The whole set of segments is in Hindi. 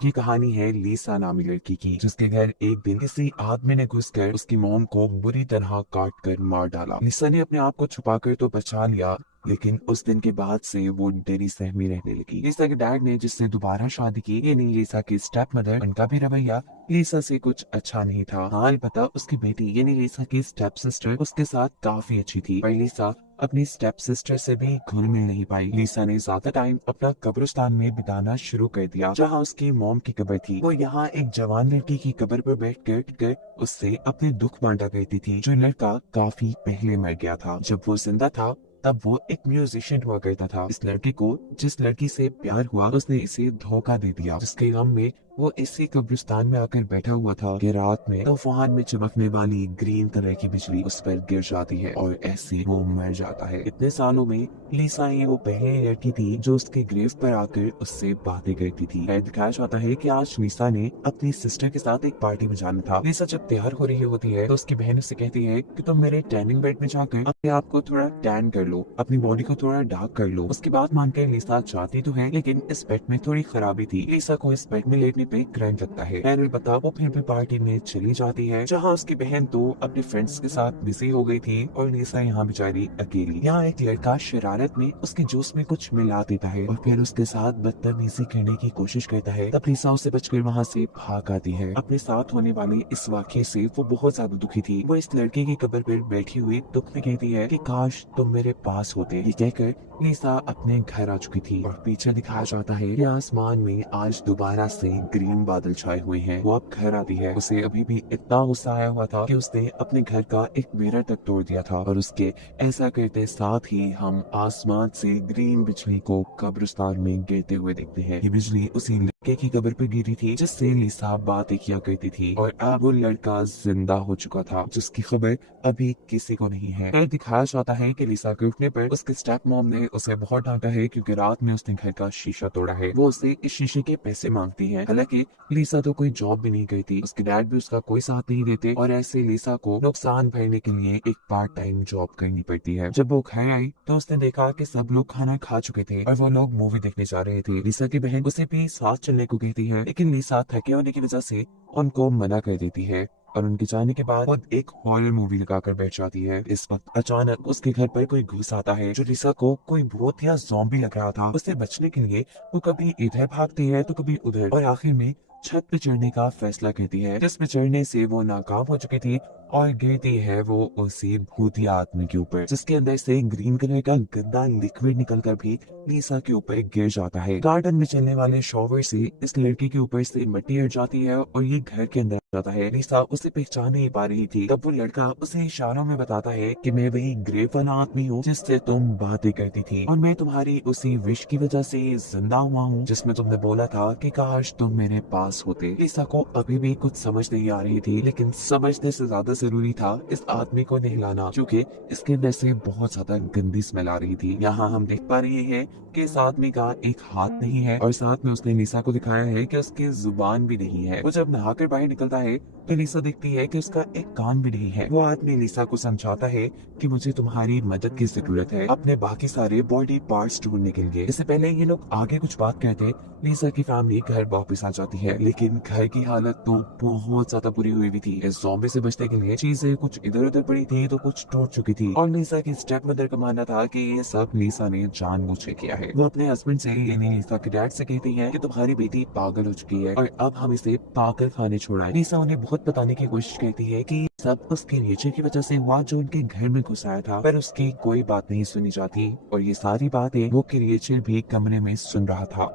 ये कहानी है लीसा नामी लड़की की, जिसके घर एक दिन किसी आदमी ने घुसकर उसकी मॉम को बुरी तरह काट कर मार डाला। लीसा ने अपने आप को छुपाकर तो बचा लिया, लेकिन उस दिन के बाद से वो डरी सहमी रहने लगी। लीसा के डैड ने जिससे दोबारा शादी की, ये नहीं लीसा की स्टेप मदर, उनका भी रवैया लीसा से कुछ अच्छा नहीं था। हाँ पता, उसकी बेटी ये नहीं लीसा की स्टेप सिस्टर उसके साथ काफी अच्छी थी, पर लीसा अपनी स्टेप सिस्टर से भी घुल मिल नहीं पाई। लीसा ने ज्यादा टाइम अपना कब्रिस्तान में बिताना शुरू कर दिया, जहाँ उसकी मॉम की कब्र थी। वो यहाँ एक जवान लड़की की कब्र पर बैठकर उससे अपने दुख बांटा करती थी, जो लड़का काफी पहले मर गया था। जब वो जिंदा था तब वो एक म्यूजिशियन हुआ करता था। इस लड़के को जिस लड़की से प्यार हुआ उसने इसे धोखा दे दिया, जिसके गम में वो इसी कब्रिस्तान में आकर बैठा हुआ था कि रात में तूफान में चमकने वाली ग्रीन कलर की बिजली उस पर गिर जाती है और ऐसे वो मर जाता है। इतने सालों में लीसा ही वो पहली लड़की थी जो उसके ग्रेव पर आकर उससे बातें करती थी। दिखाया जाता है कि आज लीसा ने अपनी सिस्टर के साथ एक पार्टी में जाना था। लीसा जब तैयार हो रही होती है तो उसकी बहन उससे कहती है कि तुम मेरे टैनिंग बेड में जाकर अपने आप को थोड़ा टैन कर लो, अपनी बॉडी को थोड़ा डार्क कर लो। उसकी बात मानकर लीसा चाहती तो है, लेकिन इस बेड में थोड़ी खराबी थी। लीसा को इस बेड में लेटने पे करंट लगता है। एनल बता वो फिर भी पार्टी में चली जाती है, जहाँ उसकी बहन तो अपने फ्रेंड्स के साथ बिजी हो गई थी और लीसा यहाँ बेचारी अकेली। यहाँ एक लड़का शरारत में उसके जूस में कुछ मिला देता है और फिर उसके साथ बदतमीजी करने की कोशिश करता है। तब लीसा उसे बचकर वहाँ से भाग आती है। अपने साथ होने वाले इस वाक्य से वो बहुत ज्यादा दुखी थी। वो इस लड़के की कब्र पर बैठी हुई दुख में कहती है कि काश तुम मेरे पास होते। ये कहकर लीसा अपने घर आ चुकी थी और पीछे दिखाया जाता है कि आसमान में आज दोबारा से ग्रीन बादल छाए हुए हैं। वो अब घर आती है। उसे अभी भी इतना गुस्सा आया हुआ था कि उसने अपने घर का एक मिरर तक तोड़ दिया था, और उसके ऐसा करते साथ ही हम आसमान से ग्रीन बिजली को कब्रिस्तान में गिरते हुए देखते हैं। ये बिजली उसी लड़के की कब्र पे गिरी थी जिससे लीसा बातें किया करती थी, और अब वो लड़का जिंदा हो चुका था, जिसकी खबर अभी किसी को नहीं है। फिर दिखाया जाता है कि लीसा के उठने पर उसके स्टेप मॉम ने उसे बहुत डांटा है, क्योंकि रात में उसने घर का शीशा तोड़ा है। वो उसे इस शीशे के पैसे मांगती है। हालांकि लीसा तो कोई जॉब भी नहीं करती, उसके डैड भी उसका कोई साथ नहीं देते, और ऐसे लीसा को नुकसान भरने के लिए एक पार्ट टाइम जॉब करनी पड़ती है। जब वो घर आई तो उसने देखा कि सब लोग खाना खा चुके थे और वो लोग मूवी देखने जा रहे थे। लीसा की बहन उसे भी साथ चलने को कहती है, लेकिन लीसा थके होने की वजह से उनको मना कर देती है, और उनके जाने के बाद खुद एक हॉरर मूवी लगाकर बैठ जाती है। इस वक्त अचानक उसके घर पर कोई घुस आता है, जो लीसा को कोई भूत या ज़ॉम्बी लग रहा था। उससे बचने के लिए वो कभी इधर भागती है तो कभी उधर, और आखिर में छत पे चढ़ने का फैसला करती है, जिसमें चढ़ने से वो नाकाम हो चुकी थी, और गिरती है वो उसी भूतिया आदमी के ऊपर, जिसके अंदर से ग्रीन कलर का गंदा लिक्विड निकलकर भी लीसा के ऊपर गिर जाता है। गार्डन में चलने वाले शॉवर से इस लड़की के ऊपर से मिट्टी हट जाती है और ये घर के अंदर जाता है। लीसा उसे पहचान नहीं पा रही थी। तब वो लड़का उसे इशारों में बताता है कि मैं वही ग्रेव वाला आदमी हूँ जिससे तुम बातें करती थी, और मैं तुम्हारी उसी विश की वजह से जिंदा हुआ हूँ जिसमें तुमने बोला था कि काश तुम मेरे पास होते। लीसा को अभी भी कुछ समझ नहीं आ रही थी, लेकिन समझने से ज्यादा जरूरी था इस आदमी को नहलाना, क्योंकि इसके अंदर से बहुत ज्यादा गंदी स्मेल आ रही थी। यहाँ हम देख पा रहे हैं कि इस आदमी का एक हाथ नहीं है, और साथ में उसने लीसा को दिखाया है कि उसकी जुबान भी नहीं है। वो जब नहाकर बाहर निकलता है तो लीसा देखती है कि उसका एक कान भी नहीं है। वो आदमी लीसा को समझाता है कि मुझे तुम्हारी मदद की जरूरत है अपने बाकी सारे बॉडी पार्ट्स ढूंढने के लिए। इससे पहले ये लोग आगे कुछ बात कहते, लीसा की फैमिली घर वापस आ जाती है, लेकिन घर की हालत तो बहुत ज्यादा बुरी हुई भी थी। इस ज़ॉम्बी से बचने के लिए चीजें कुछ इधर उधर पड़ी थी तो कुछ टूट चुकी थी, और लीसा की स्टेप मदर का मानना था कि ये सब लीसा ने जानबूझ के किया है। वो अपने हस्बैंड से यानी लीसा के डैड से कहती है कि तुम्हारी बेटी पागल हो चुकी है और अब हम इसे पागल खाने छोड़ा। लीसा उन्हें बहुत बताने की कोशिश करती है कि सब उसके नेचर की वजह से हुआ जो उनके घर में घुस आया था, पर उसकी कोई बात नहीं सुनी जाती, और ये सारी बातें वो क्रिएचर भी कमरे में सुन रहा था।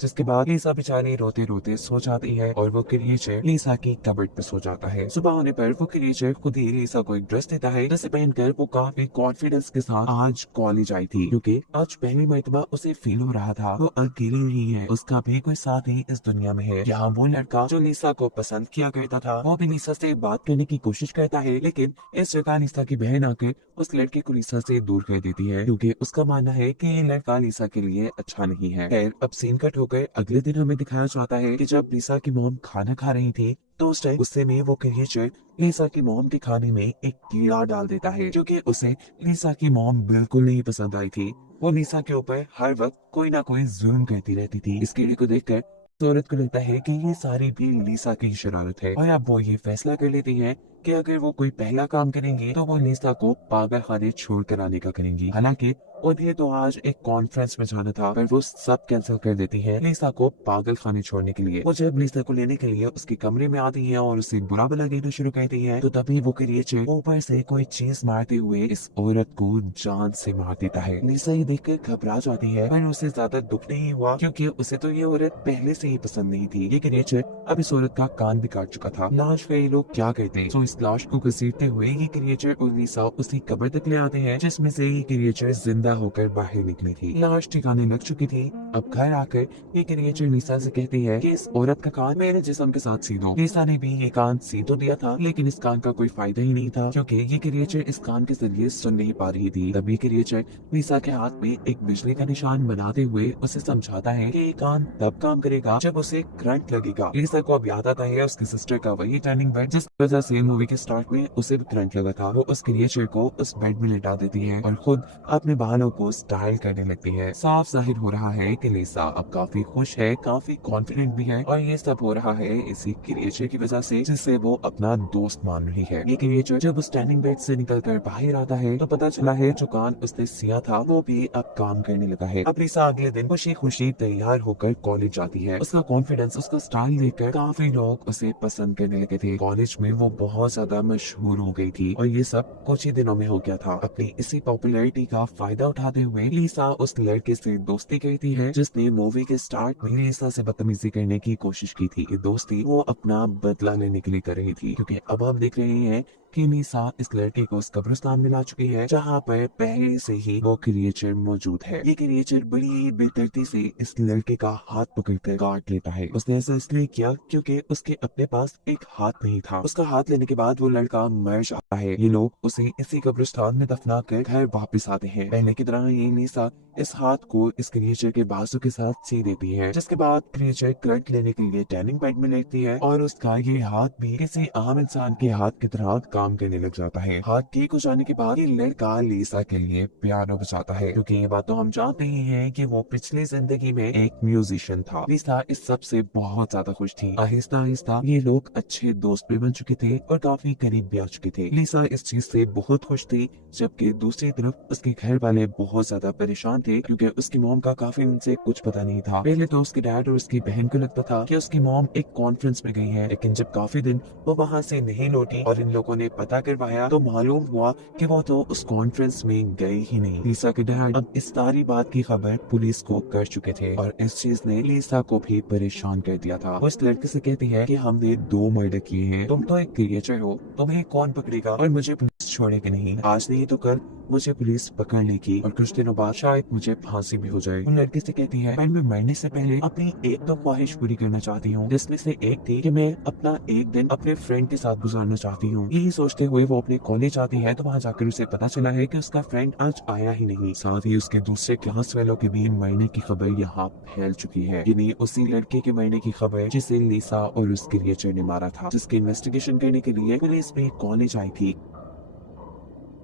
जिसके बाद लीसा बेचारी रोते रोते सो जाती है और वो क्रिएचर लीसा की कबर्ड पे सो जाता है। सुबह होने पर वो क्रिएचर खुद ही लीसा को एक ड्रेस देता है, जिसे पहनकर वो काफी कॉन्फिडेंस के साथ आज कॉलेज आई थी, क्योंकि आज पहली मर्तबा उसे फील हो रहा था वो अकेली नहीं है, उसका भी कोई साथ ही इस दुनिया में है। यहाँ वो लड़का जो लीसा को पसंद किया करता था वो भी लीसा से बात करने की कोशिश करता है, लेकिन इस जगह लीसा की बहन आकर उस लड़के को लीसा से दूर कर देती है, क्योंकि उसका मानना है कि ये लड़का लीसा के लिए अच्छा नहीं है। खैर अब सीन कट होकर अगले दिन हमें दिखाया जाता है कि जब लीसा की मॉम खाना खा रही थी तो उस टाइम गुस्से में वो क्रिएचर लीसा की मॉम के खाने में एक कीड़ा डाल देता है, जो कि उसे लीसा की मॉम बिल्कुल नहीं पसंद आई थी। वो लीसा के ऊपर हर वक्त कोई ना कोई जुल्म करती रहती थी। इस कीड़े को देखकर औरत को लगता है कि ये सारी भी लीसा की शरारत है और अब वो ये फैसला कर लेती है कि अगर वो कोई पहला काम करेंगी तो वो लीसा को पागल खाने छोड़ कर आने का करेंगी। हालांकि उन्हें तो आज एक कॉन्फ्रेंस में जाना था, पर वो सब कैंसिल कर देती है लीसा को पागल खाने छोड़ने के लिए। वो जब लीसा को लेने के लिए उसके कमरे में आती है और उसे बुरा भला कहना शुरू करती है, तो तभी वो क्रिएचर ऊपर से कोई चीज मारते हुए इस औरत को जान से मार देता है। लीसा ये देखकर घबरा जाती है, पर उसे ज्यादा दुख नहीं हुआ क्योंकि उसे तो ये औरत पहले से ही पसंद नहीं थी। ये क्रिएचर अब इस औरत का कान भी काट चुका था। लाश पे ये लोग क्या कहते, तो इस लाश को घसीटते हुए ये क्रिएचर और लीसा उसी कब्र तक ले आते हैं जिसमें से ये क्रिएचर जिंदा होकर बाहर निकली थी। लाश ठिकाने लग चुकी थी। अब घर आकर ये क्रिएचर लीसा से कहती है कि इस औरत का कान मेरे जिस्म के साथ सी दो। लीसा ने भी ये कान सी तो दिया था, लेकिन इस कान का कोई फायदा ही नहीं था क्योंकि ये क्रिएचर इस कान के जरिए सुन नहीं पा रही थी। तभी क्रिएचर लीसा के हाथ में एक बिजली का निशान बनाते हुए उसे समझाता है कि ये कान तब काम करेगा जब उसे करंट लगेगा। लीसा को अब याद आता है उसकी सिस्टर का वही टर्निंग बेड जिस वजह से मूवी के स्टार्ट में उसे भी करंट लगा था। वो उस क्रिएचर को उस बेड में लेटा देती है और खुद अपने बालों को स्टाइल करने लगती है। साफ जाहिर हो रहा है कि लीसा अब काफी खुश है, काफी कॉन्फिडेंट भी है और ये सब हो रहा है इसी क्रिएचर की वजह से जिसे वो अपना दोस्त मान रही है। ये क्रिएचर जब स्टैंडिंग बेड से निकलकर बाहर आता है तो पता चला है जो कान उसने सिया था वो भी अब काम करने लगा है। अब लीसा अगले दिन खुशी खुशी तैयार होकर कॉलेज जाती है। उसका कॉन्फिडेंस, उसका स्टाइल देखकर काफी लोग उसे पसंद करने लगे थे। कॉलेज में वो बहुत ज्यादा मशहूर हो गई थी और ये सब कुछ ही दिनों में हो गया था। अपनी इसी पॉपुलैरिटी का फायदा उठाते हुए लीसा उस लड़के से दोस्ती करती है जिसने मूवी के स्टार्ट में लीसा से बदतमीजी करने की कोशिश की थी। ये दोस्ती वो अपना बदला लेने के लिए कर रही थी क्योंकि अब हम देख रहे हैं कि लीसा इस लड़के को उस कब्रिस्तान में ला चुकी है जहाँ पर पहले से ही वो क्रिएचर मौजूद है। ये क्रिएचर बड़ी ही बेदर्दी से इस लड़के का हाथ पकड़कर काट लेता है। उसने ऐसा इसलिए किया क्योंकि उसके अपने पास एक हाथ नहीं था। उसका हाथ लेने के बाद वो लड़का मर जाता है। ये लोग उसे इसी कब्रिस्तान में दफना कर घर वापस आते हैं। पहले की तरह ये लीसा इस हाथ को इस क्रिएचर के बाजू के साथ सी देती है, जिसके बाद क्रिएचर करंट लेने के लिए टर्निंग बेड में लेटती है और उसका ये हाथ भी किसी आम इंसान के हाथ की तरह काम करने लग जाता है। हाथ ठीक हो जाने के बाद ये लड़का लीसा के लिए पियानो बजाता है क्योंकि ये बात तो हम जानते ही हैं कि वो पिछली जिंदगी में एक म्यूजिशियन था। लीसा इस सब से बहुत ज्यादा खुश थी। आहिस्ता आहिस्ता ये लोग अच्छे दोस्त भी बन चुके थे और काफी करीब भी आ चुके थे। लीसा इस चीज से बहुत खुश थी, जबकि दूसरी तरफ उसके घर वाले बहुत ज्यादा परेशान थे क्योंकि उसकी मॉम का काफी उनसे कुछ पता नहीं था। पहले तो उसके डैड और उसकी बहन को लगता था कि उसकी मॉम एक कॉन्फ्रेंस में गई है, लेकिन जब काफी दिन वो वहाँ से नहीं लौटी और इन लोगों ने पता करवाया तो मालूम हुआ कि वो तो उस कॉन्फ्रेंस में गई ही नहीं। लीसा के डैड अब इस सारी बात की खबर पुलिस को कर चुके थे और इस चीज ने लीसा को भी परेशान कर दिया था। वो इस लड़के से कहती है कि हमने 2 मर्डर किए हैं, तुम तो एक क्रिएचर हो, तुम्हें कौन पकड़ेगा और मुझे पुलिस छोड़ेगी नहीं। आज नहीं तो कल मुझे पुलिस पकड़ लेगी और कुछ दिनों बाद शायद मुझे फांसी भी हो जाए। वो लड़की से कहती है मैं मरने से पहले अपनी एक तो ख्वाहिश पूरी करना चाहती हूँ, जिसमें से एक थी कि मैं अपना एक दिन अपने फ्रेंड के साथ गुजारना चाहती हूँ। यही सोचते हुए वो अपने कॉलेज आती है तो वहाँ जाकर उसे पता चला है कि उसका फ्रेंड आज आया ही नहीं। साथ ही उसके दूसरे क्लास वालों के भी मरने की खबर यहाँ फैल चुकी है। यानी उसी लड़के के मरने की खबर जिसे लीसा और उस क्रिएचर ने मारा था, जिसकी इन्वेस्टिगेशन करने के लिए पुलिस भी कॉलेज आई थी।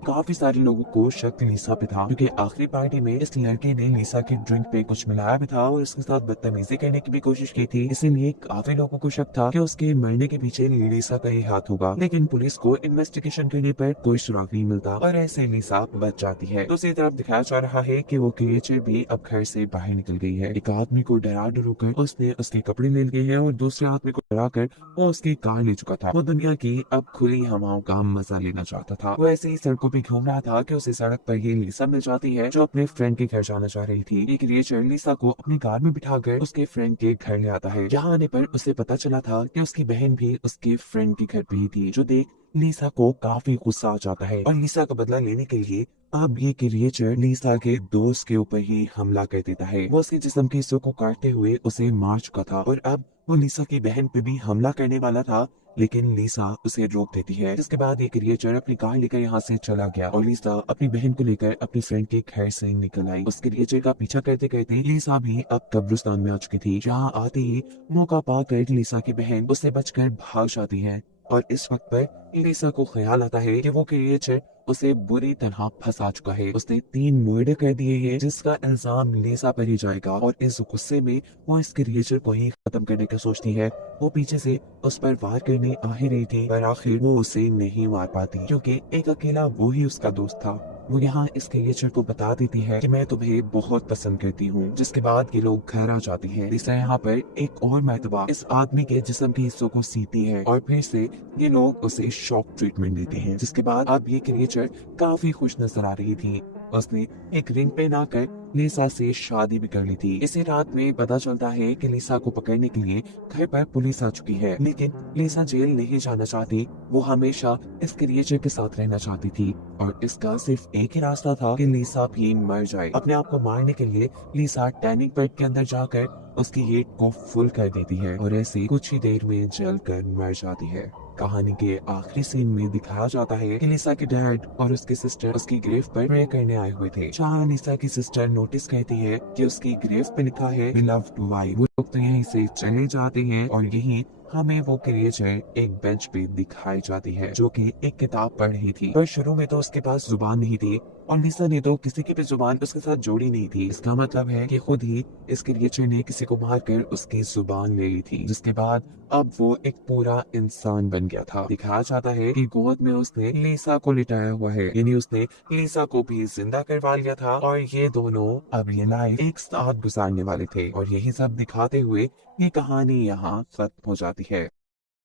काफी सारे लोगों को शक लीसा पे था क्योंकि आखिरी पार्टी में इस लड़के ने लीसा के ड्रिंक पे कुछ मिलाया भी था और उसके साथ बदतमीजी करने की भी कोशिश की थी। इसीलिए काफी लोगों को शक था कि उसके मरने के पीछे लीसा का ही हाथ होगा, लेकिन पुलिस को इन्वेस्टिगेशन करने पर कोई सुराग नहीं मिलता और ऐसे लीसा बच जाती है। दूसरी तरफ दिखाया जा रहा है कि वो क्रिएचर भी अब घर से बाहर निकल गई है। एक आदमी को डरा कर उसने उसके कपड़े ले लिए हैं और दूसरे आदमी को डरा कर वो उसकी कार ले चुका था। वो दुनिया की अब खुली हवाओं का मजा लेना चाहता था। वो ऐसे ही सड़कों पे घूम रहा था कि उसे सड़क पर ही लीसा मिल जाती है जो अपने फ्रेंड के घर जाना चाह रही थी। एक क्रिएचर लीसा को अपनी कार में बिठाकर उसके फ्रेंड के घर ले आता है। यहाँ आने पर उसे पता चला था कि उसकी बहन भी उसके फ्रेंड के घर पे ही थी, जो देख लीसा को काफी गुस्सा आ जाता है और लीसा का बदला लेने के लिए अब ये क्रिएचर लीसा के दोस्त के ऊपर ही हमला कर देता है। वो उसके जिस्म के हिस्सों को काटते हुए उसे मार चुका था और अब वो लीसा की बहन पे भी हमला करने वाला था, लेकिन लीसा उसे रोक देती है। जिसके बाद ये क्रिएचर अपनी कार लेकर यहाँ से चला गया और लीसा अपनी बहन को लेकर अपनी फ्रेंड के घर से निकल आई। उस क्रिएचर का पीछा करते करते लीसा भी अब कब्रिस्तान में आ चुकी थी। जहाँ आते ही मौका पाकर लीसा की बहन उससे बचकर भाग जाती है और इस वक्त पर लिसा को ख्याल आता है कि वो क्रिएचर उसे बुरी तरह फंसा चुका है। उसने 3 मर्डर कर दिए हैं जिसका इल्जाम लिसा पर ही जाएगा और इस गुस्से में वो इस क्रिएचर को ही खत्म करने का सोचती है। वो पीछे से उस पर वार करने आ ही रही थी पर आखिर वो उसे नहीं मार पाती क्योंकि एक अकेला वो ही उसका दोस्त था। वो यहाँ इस क्रिएचर को बता देती है कि मैं तुम्हें बहुत पसंद करती हूँ, जिसके बाद ये लोग घर आ जाते हैं। लिसा यहाँ पर एक और मर्तबा इस आदमी के जिस्म के हिस्सों को सीती है और फिर से ये लोग उसे शॉक ट्रीटमेंट देते हैं, जिसके बाद अब ये क्रिएचर काफी खुश नजर आ रही थी। उसने एक रिंग पहना कर लिसा से शादी भी कर ली थी। इसी रात में पता चलता है कि लिसा को पकड़ने के लिए घर पर पुलिस आ चुकी है, लेकिन लिसा जेल नहीं जाना चाहती। वो हमेशा इस क्रिएचर के साथ रहना चाहती थी और इसका सिर्फ एक ही रास्ता था कि लिसा भी मर जाए। अपने आप को मारने के लिए लिसा टैनिक बेड के अंदर जाकर उसकी हीट को फुल कर देती है और ऐसे कुछ ही देर में जलकर मर जाती है। कहानी के आखिरी सीन में दिखाया जाता है कि लिसा के डैड और उसकी सिस्टर उसकी ग्रेव पर प्रे करने आए हुए थे। जहाँ लिसा की सिस्टर नोटिस करती है कि उसकी ग्रेव पे लिखा है बिलव्ड वाइफ। वो लोग तो यहीं से चले जाते हैं और यहीं हमें वो क्रिएचर एक बेंच पे दिखाई जाती है जो कि एक किताब पढ़ रही थी। पर शुरू में तो उसके पास जुबान नहीं थी और लिसा ने तो किसी की भी जुबान उसके साथ जोड़ी नहीं थी। इसका मतलब है कि खुद ही इस क्रिएचर ने किसी को मारकर उसकी जुबान ले ली थी, जिसके बाद अब वो एक पूरा इंसान बन गया था। दिखाया जाता है कि गोद में उसने लिसा को लिटाया हुआ है, यानी उसने लिसा को भी जिंदा करवा लिया था और ये दोनों अब ये लाइफ एक साथ गुजारने वाले थे। और यही सब दिखाते हुए ये कहानी यहाँ खत्म हो जाती है।